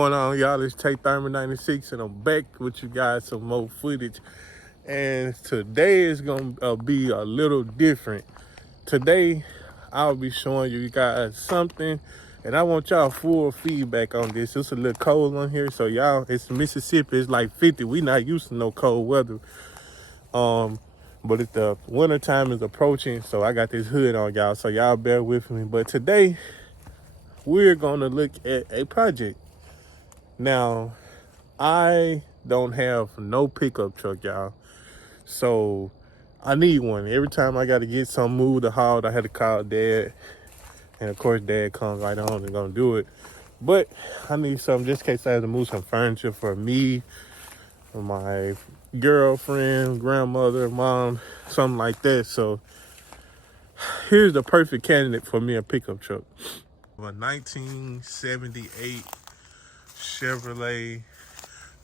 going on, y'all? It's Tay Thurman 96, and I'm back with you guys some more footage. And today is gonna be a little different. Today, I'll be showing you guys something, and I want y'all full feedback on this. It's a little cold on here, so y'all, it's Mississippi. It's like 50. We not used to no cold weather. But the winter time is approaching, so I got this hood on, y'all. So y'all bear with me. But today, we're gonna look at a project. Now, I don't have no pickup truck, y'all. So I need one. Every time I got to get some moved or hauled, I had to call Dad. And of course, Dad comes right on and gonna do it. But I need something just in case I have to move some furniture for me, for my girlfriend, grandmother, mom, something like that. So here's the perfect candidate for me, a pickup truck. A 1978 Chevrolet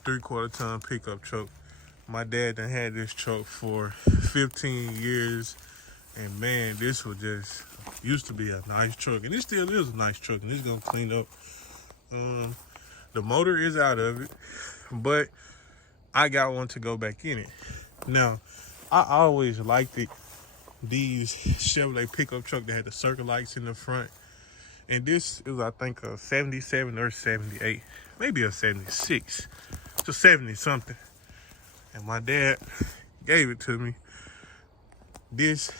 3/4 ton pickup truck. My dad done had this truck for 15 years, and man, this was just used to be a nice truck, and it still is a nice truck, and it's gonna clean up. The motor is out of it, but I got one to go back in it. Now, I always liked these Chevrolet pickup truck that had the circle lights in the front. And this is, I think, a 77 or 78, maybe a 76, so 70 something. And my dad gave it to me. This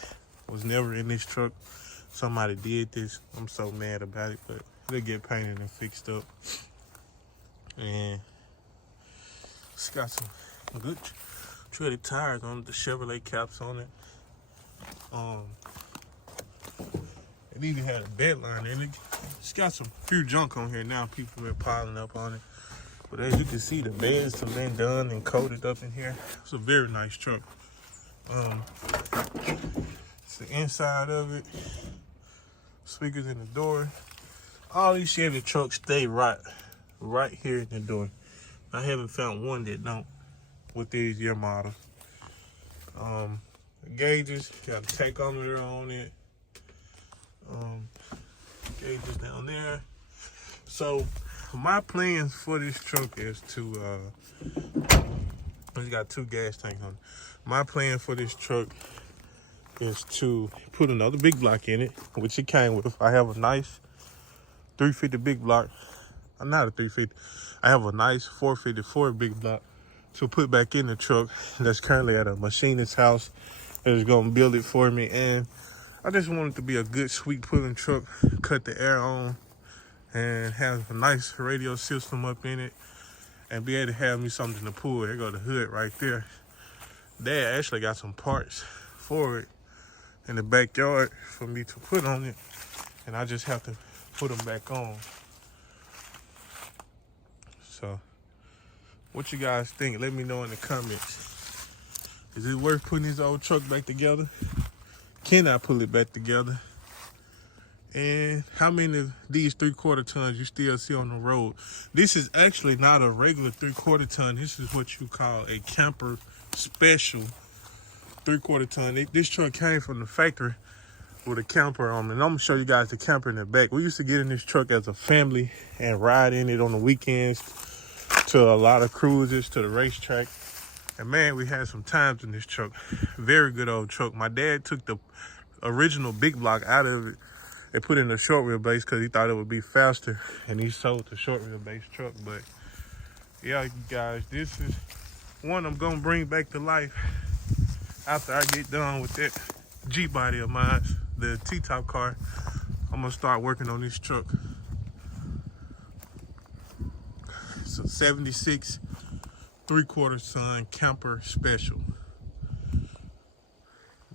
was never in this truck. Somebody did this. I'm so mad about it, but it'll get painted and fixed up. And it's got some good treaded tires on it, the Chevrolet caps on it. It even had a bed line in it. It's got some few junk on here now. People are piling up on it. But as you can see, the beds have been done and coated up in here. It's a very nice truck. It's the inside of it. Speakers in the door. All these Chevy trucks stay right here in the door. I haven't found one that don't with these year models. The gauges got a tachometer on it. Gauges down there. So my plans for this truck is to it's got 2 gas tanks on it. My plan for this truck is to put another big block in it, which it came with. I have a nice 350 big block. Not a 350. I have a nice 454 big block to put back in the truck that's currently at a machinist's house that is gonna build it for me. And I just want it to be a good, sweet pulling truck, cut the air on, and have a nice radio system up in it, and be able to have me something to pull. There go the hood right there. Dad actually got some parts for it in the backyard for me to put on it, and I just have to put them back on. So, what you guys think? Let me know in the comments. Is it worth putting this old truck back together? Can I pull it back together? And how many of these 3/4 tons you still see on the road? This is actually not a regular 3/4 ton. This is what you call a camper special 3/4 ton. This truck came from the factory with a camper on it. And I'm gonna show you guys the camper in the back. We used to get in this truck as a family and ride in it on the weekends to a lot of cruises, to the racetrack. And man, we had some times in this truck. Very good old truck. My dad took the original big block out of it and put in a short wheelbase because he thought it would be faster, and he sold the short wheelbase truck. But yeah, you guys, this is one I'm gonna bring back to life after I get done with that Jeep body of mine, the T-top car. I'm gonna start working on this truck. It's a 76 3/4 ton camper special.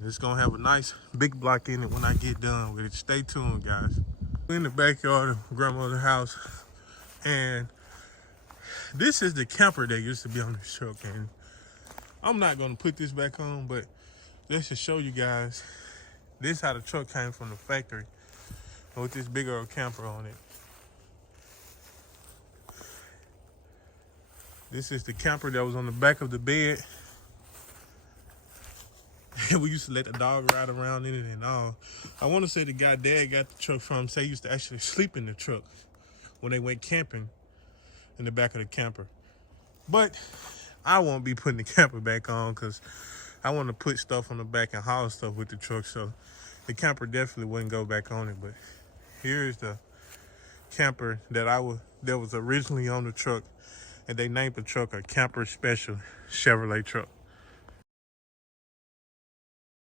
It's gonna have a nice big block in it when I get done with it. Stay tuned, guys. We're in the backyard of grandmother's house, and this is the camper that used to be on this truck. And I'm not gonna put this back on, but let's just show you guys. This is how the truck came from the factory with this big old camper on it. This is the camper that was on the back of the bed. We used to let the dog ride around in it and all. I want to say the guy Dad got the truck from, say he used to actually sleep in the truck when they went camping. in the back of the camper. But I won't be putting the camper back on because I want to put stuff on the back and haul stuff with the truck. So the camper definitely wouldn't go back on it. But here's the camper that was originally on the truck, and they named the truck a Camper Special Chevrolet truck.